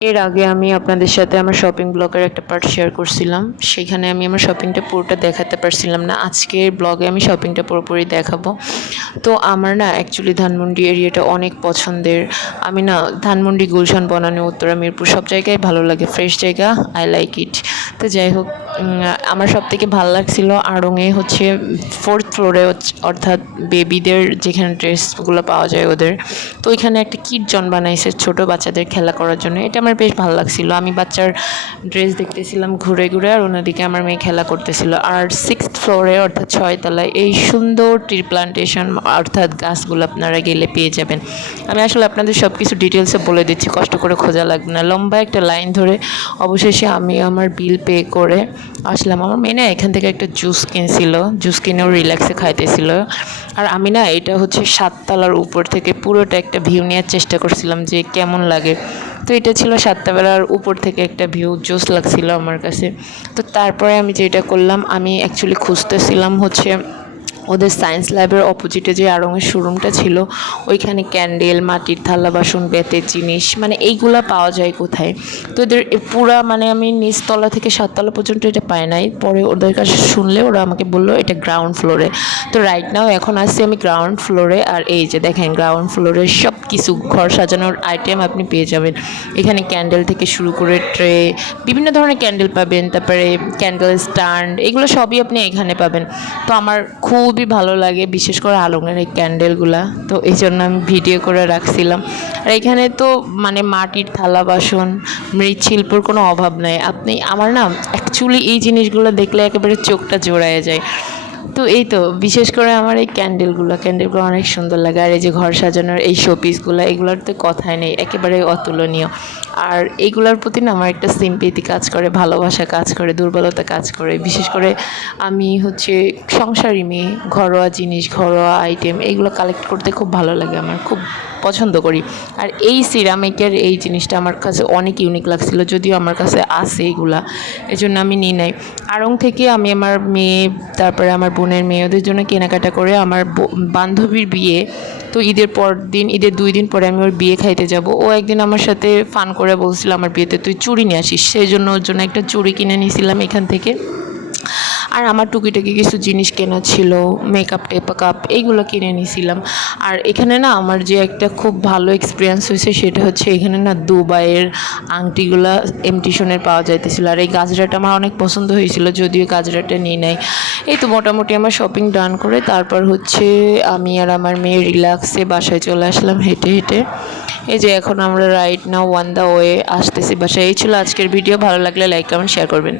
এর আগে আমি আপনাদের সাথে আমার শপিং ব্লগের একটা পার্ট শেয়ার করছিলাম। সেখানে আমি আমার শপিংটা পুরোটা দেখাতে পারছিলাম না। আজকের ব্লগে আমি শপিংটা পুরোপুরি দেখাবো। তো আমার না অ্যাকচুয়ালি ধানমন্ডি এরিয়াটা অনেক পছন্দের। আমি না ধানমন্ডি, গুলশান, বনানি, উত্তরা, মিরপুর সব জায়গায় ভালো লাগে। ফ্রেশ জায়গা আই লাইক ইট তো যাই হোক আমার সব থেকে ভালো লাগছিল আড়ংয়ে হচ্ছে ফোর্থ ফ্লোরে অর্থাৎ বেবিদের যেখানে ড্রেসগুলো পাওয়া যায় ওদের। তো ওইখানে একটা কিট জন বানাইছে ছোট বাচ্চাদের খেলা করার জন্য। এটা আমার বেশ ভালো লাগছিল। আমি বাচ্চার ড্রেস দেখতেছিলাম ঘুরে ঘুরে আর অন্যদিকে আমার মেয়ে খেলা করতেছিল। আর সিক্সথ ফ্লোরে অর্থাৎ ছয়তলায় এই সুন্দর ট্রি প্লান্টেশন অর্থাৎ গাছগুলো আপনারা গেলে পেয়ে যাবেন। আমি আসলে আপনাদের সব কিছু ডিটেলসে বলে দিচ্ছি, কষ্ট করে খোঁজা লাগবে না। লম্বা একটা লাইন ধরে অবশেষে আমি আমার বিল পে করে আসলাম। আমার মেয়ে না এখান থেকে একটা জুস কিনছিল, জুস কিনেও রিল্যাক্সে খাইতেছিল। আর আমি না এটা হচ্ছে সাততলার উপর থেকে পুরোটা একটা ভিউ নেওয়ার চেষ্টা করছিলাম যে কেমন লাগে। তো এটা ছিল সাতটা বেলার উপর থেকে একটা ভিউ জোস লাগছিল আমার কাছে। তো তারপরে আমি যেটা করলাম, আমি অ্যাকচুয়ালি খুঁজতেছিলাম হচ্ছে ওদের সায়েন্স ল্যাবের অপোজিটে যে আড়ঙের শোরুমটা ছিল, ওইখানে ক্যান্ডেল মাটির থালা, বাসন, বেতের জিনিস মানে এইগুলা পাওয়া যায় কোথায়? তো এদের পুরা মানে আমি নিচতলা থেকে সাততলা পর্যন্ত এটা পাই নাই। পরে ওদের কাছে শুনলে ওরা আমাকে বলল, এটা গ্রাউন্ড ফ্লোরে তো রাইট নাও এখন আসছি আমি গ্রাউন্ড ফ্লোরে আর এই যে দেখেন গ্রাউন্ড ফ্লোরে সব কিছু ঘর সাজানোর আইটেম আপনি পেয়ে যাবেন। এখানে ক্যান্ডেল থেকে শুরু করে ট্রে বিভিন্ন ধরনের ক্যান্ডেল পাবেন। তারপরে ক্যান্ডেল স্ট্যান্ড এগুলো সবই আপনি এখানে পাবেন। তো আমার খুবই ভালো লাগে, বিশেষ করে আলঙের এই ক্যান্ডেলগুলা। তো এই জন্য আমি ভিডিও করে রাখছিলাম। আর এখানে তো মানে মাটির থালা বাসন, মৃৎশিল্পর কোনো অভাব নাই। আপনি, আমার না অ্যাকচুয়ালি এই জিনিসগুলো দেখলে একেবারে চোখটা জোড়ায় যায়। তো এই তো, বিশেষ করে আমার এই ক্যান্ডেলগুলো ক্যান্ডেলগুলো অনেক সুন্দর লাগে। আর এই যে ঘর সাজানোর এই শোপিসগুলো এগুলোর তো কথাই নেই, একেবারে অতুলনীয়। আর এইগুলোর প্রতি না আমার একটা সিম্পেতি কাজ করে, ভালোবাসা কাজ করে, দুর্বলতা কাজ করে। বিশেষ করে আমি হচ্ছে সংসারী মেয়ে, ঘরোয়া জিনিস, ঘরোয়া আইটেম এগুলো কালেক্ট করতে খুব ভালো লাগে আমার, খুব পছন্দ করি। আর এই সিরামিকের এই জিনিসটা আমার কাছে অনেক ইউনিক লাগছিল, যদিও আমার কাছে আছে এগুলা এই জন্য আমি নিই নাই। আড়ং থেকে আমি আমার মেয়ে, তারপরে আমার বোনের মেয়ে, ওদের জন্য কেনাকাটা করে আমার বান্ধবীর বিয়ে, তো ঈদের পর দিন, ঈদের দুই দিন পরে আমি ওর বিয়ে খাইতে যাব। ও একদিন আমার সাথে ফান করে বলছিল আমার বিয়েতে, তুই চুড়ি নিয়ে আসিস। সেই জন্য ওর জন্য একটা চুড়ি কিনে নিয়েছিলাম এখান থেকে। আর আমার টুকিটাকি কিছু জিনিস কেনা ছিল মেকআপ টেপাকাপ এইগুলো কিনে নিয়েছিলাম আর এখানে না আমার যে একটা খুব ভালো এক্সপিরিয়েন্স হয়েছে সেটা হচ্ছে এখানে না দুবাইয়ের আংটিগুলা এমটিশনের পাওয়া যাইতেছিল। আর এই গাজরাটা আমার অনেক পছন্দ হয়েছিল, যদিও গাজরাটা নিয়ে নেয় এই তো মোটামুটি আমার শপিং ডান করে তারপর হচ্ছে আমি আর আমার মেয়ে রিল্যাক্সে বাসায় চলে আসলাম হেঁটে হেঁটে। এই যে এখন আমরা right now on the way আসতেছি বাসায়। এই ছিল আজকের ভিডিও ভালো লাগলে লাইক কমেন্ট শেয়ার করবেন।